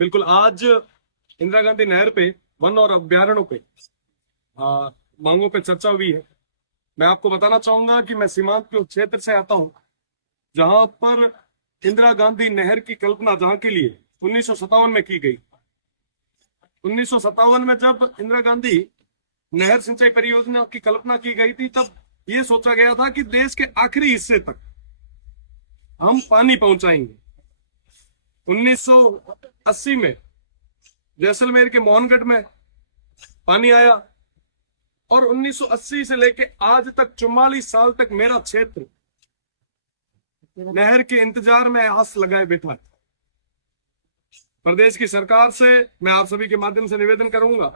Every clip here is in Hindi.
बिल्कुल। आज इंदिरा गांधी नहर पे वन और अभ्यारण्यों पे मांगों पे चर्चा हुई है। मैं आपको बताना चाहूंगा कि मैं सीमांत के उस क्षेत्र से आता हूं जहां पर इंदिरा गांधी नहर की कल्पना जहां के लिए 1957 में की गई। 1957 में जब इंदिरा गांधी नहर सिंचाई परियोजना की कल्पना की गई थी, तब ये सोचा गया था कि देश के आखिरी हिस्से तक हम पानी पहुंचाएंगे। 1980 में जैसलमेर के मोहनगढ़ में पानी आया और 1980 से लेके आज तक 44 साल तक मेरा क्षेत्र नहर के इंतजार में आस लगाए बैठा है। प्रदेश की सरकार से मैं आप सभी के माध्यम से निवेदन करूंगा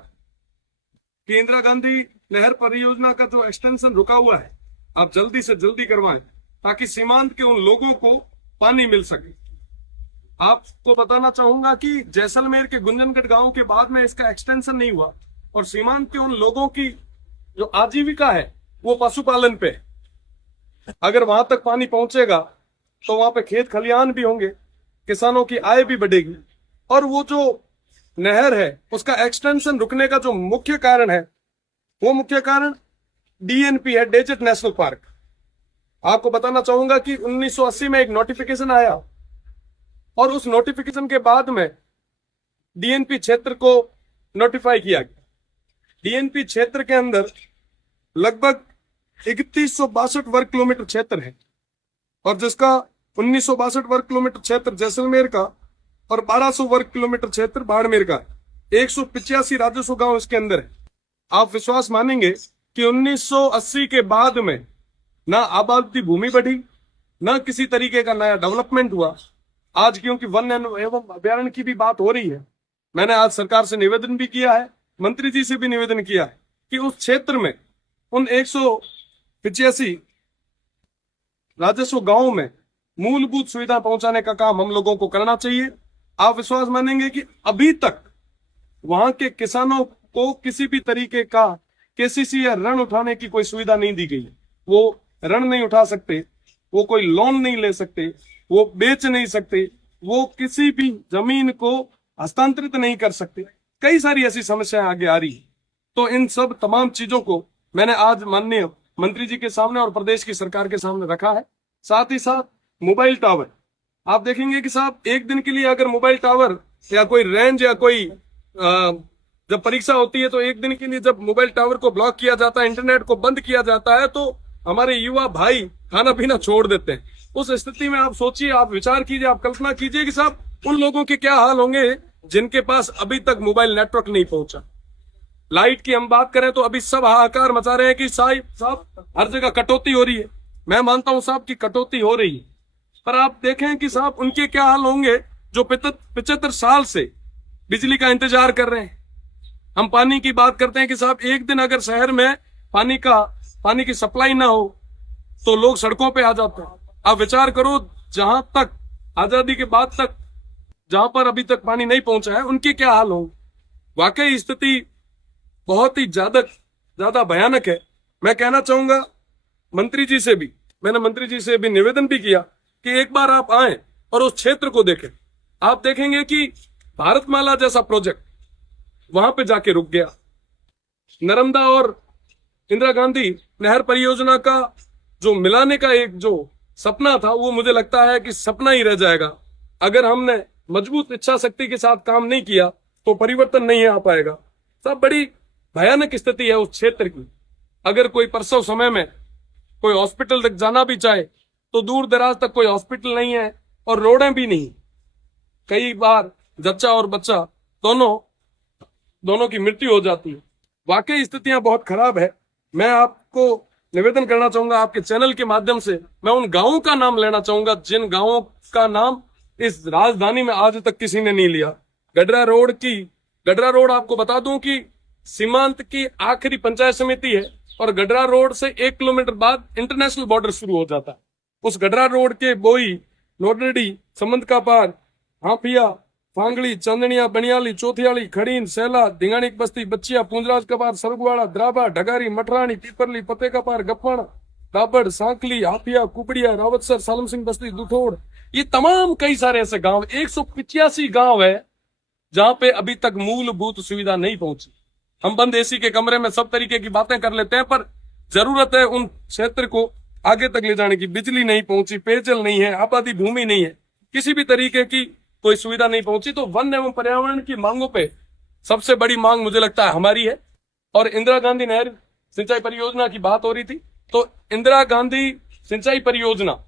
कि इंदिरा गांधी नहर परियोजना का जो एक्सटेंशन रुका हुआ है, आप जल्दी से जल्दी करवाएं ताकि सीमांत के उन लोगों को पानी मिल सके। आपको बताना चाहूंगा कि जैसलमेर के गुंजनगढ़ गांव के बाद में इसका एक्सटेंशन नहीं हुआ और सीमांत के उन लोगों की जो आजीविका है वो पशुपालन पे। अगर वहां तक पानी पहुंचेगा तो वहां पे खेत खलिहान भी होंगे, किसानों की आय भी बढ़ेगी। और वो जो नहर है उसका एक्सटेंशन रुकने का जो मुख्य कारण है, वो मुख्य कारण डीएनपी है, डेजर्ट नेशनल पार्क। आपको बताना चाहूंगा कि 1980 में एक नोटिफिकेशन आया और उस नोटिफिकेशन के बाद में डीएनपी क्षेत्र को नोटिफाई किया गया। डीएनपी क्षेत्र के अंदर लगभग 3162 वर्ग किलोमीटर क्षेत्र है और जिसका 1962 वर्ग किलोमीटर क्षेत्र जैसलमेर का और 1200 वर्ग किलोमीटर क्षेत्र बाड़मेर का है। 185 राजस्व गांव इसके अंदर है। आप विश्वास मानेंगे कि 1980 के बाद में ना आबादी भूमि बढ़ी, ना किसी तरीके का नया डेवलपमेंट हुआ। आज क्योंकि वन एवं अभ्यारण्य की भी बात हो रही है, मैंने आज सरकार से निवेदन भी किया है, मंत्री जी से भी निवेदन किया है कि उस क्षेत्र में उन 185 राजस्व गांवों में मूलभूत सुविधा पहुंचाने का काम हम लोगों को करना चाहिए। आप विश्वास मानेंगे कि अभी तक वहां के किसानों को किसी भी तरीके का केसीसी या ऋण उठाने की कोई सुविधा नहीं दी गई है। वो ऋण नहीं उठा सकते, वो कोई लोन नहीं ले सकते, वो बेच नहीं सकते, वो किसी भी जमीन को हस्तांतरित नहीं कर सकते। कई सारी ऐसी समस्याएं आगे आ रही है। तो इन सब तमाम चीजों को मैंने आज माननीय मंत्री जी के सामने और प्रदेश की सरकार के सामने रखा है। साथ ही साथ मोबाइल टावर, आप देखेंगे कि साहब एक दिन के लिए अगर मोबाइल टावर या कोई रेंज या कोई जब परीक्षा होती है तो एक दिन के लिए जब मोबाइल टावर को ब्लॉक किया जाता है, इंटरनेट को बंद किया जाता है, तो हमारे युवा भाई खाना पीना छोड़ देते हैं। उस स्थिति में आप सोचिए, आप विचार कीजिए, आप कल्पना कीजिए कि साहब उन लोगों के क्या हाल होंगे जिनके पास अभी तक मोबाइल नेटवर्क नहीं पहुंचा। लाइट की हम बात करें तो अभी सब हाहाकार मचा रहे हैं कि साहब हर जगह कटौती हो रही है। मैं मानता हूं साहब की कटौती हो रही है, पर आप देखें कि साहब उनके क्या हाल होंगे जो 75 साल से बिजली का इंतजार कर रहे हैं। हम पानी की बात करते हैं कि साहब एक दिन अगर शहर में पानी की सप्लाई ना हो तो लोग सड़कों पे आ जाते हैं। आप विचार करो, जहां तक आजादी के बाद तक जहां पर अभी तक पानी नहीं पहुंचा है उनके क्या हाल होंगे। वाकई स्थिति बहुत ही ज्यादा भयानक है। मैं कहना चाहूंगा मंत्री जी से भी, मैंने मंत्री जी से भी निवेदन भी किया कि एक बार आप आए और उस क्षेत्र को देखें। आप देखेंगे कि भारतमाला जैसा प्रोजेक्ट वहां पे जाके रुक गया। नर्मदा और इंदिरा गांधी नहर परियोजना का जो मिलाने का एक जो सपना था, वो मुझे लगता है कि सपना ही रह जाएगा। अगर हमने मजबूत इच्छा शक्ति के साथ काम नहीं किया तो परिवर्तन नहीं आ पाएगा। सब बड़ी भयानक स्थिति है उस क्षेत्र की। अगर कोई प्रसव समय में कोई हॉस्पिटल तक जाना भी चाहे तो दूर दराज तक कोई हॉस्पिटल नहीं है और रोडें भी नहीं। कई बार जच्चा और बच्चा दोनों की मृत्यु हो जाती है। वाकई स्थितियां बहुत खराब है। मैं आपको निवेदन करना चाहूंगा आपके चैनल के माध्यम से, मैं उन गांवों का नाम लेना चाहूंगा जिन गांवों का नाम इस राजधानी में आज तक किसी ने नहीं लिया। गडरा रोड आपको बता दूं कि सीमांत की आखिरी पंचायत समिति है और गडरा रोड से 1 किलोमीटर बाद इंटरनेशनल बॉर्डर शुरू हो जाता है। उस गडरा रोड के बोई, लोडरडी, समंद का पार, हाफिया, फांगड़ी, चांदनिया, बनियाली, चौथियाली, खड़ीन, सैला, धिंगाणी बस्ती, बच्चिया, पूंजराज का पार, सरगवाड़ा, द्राबा, ढगारी, मठरानी, पीपरली, पते का पार, गप्पाना, राबड़, सांकली, हाफिया, कुपड़िया, रावतसर, सालम सिंह बस्ती, दुठोड़, ये तमाम कई सारे ऐसे गांव, 185 गांव है जहां पे अभी तक मूलभूत सुविधा नहीं पहुंची। हम बंद एसी के कमरे में सब तरीके की बातें कर लेते हैं, पर जरूरत है उन क्षेत्र को आगे तक ले जाने की। बिजली नहीं पहुंची, पेयजल नहीं है, आबादी भूमि नहीं है, किसी भी तरीके की कोई सुविधा नहीं पहुंची। तो वन एवं पर्यावरण की मांगों पे सबसे बड़ी मांग मुझे लगता है हमारी है। और इंदिरा गांधी नहर सिंचाई परियोजना की बात हो रही थी, तो इंदिरा गांधी सिंचाई परियोजना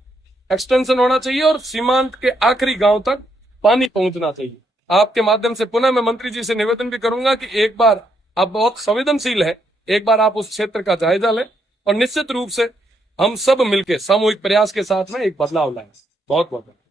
एक्सटेंशन होना चाहिए और सीमांत के आखिरी गांव तक पानी पहुंचना चाहिए। आपके माध्यम से पुनः मैं मंत्री जी से निवेदन भी करूंगा कि एक बार, आप बहुत संवेदनशील है, एक बार आप उस क्षेत्र का जायजा लें और निश्चित रूप से हम सब मिलकर सामूहिक प्रयास के साथ में एक बदलाव लाएं। बहुत बहुत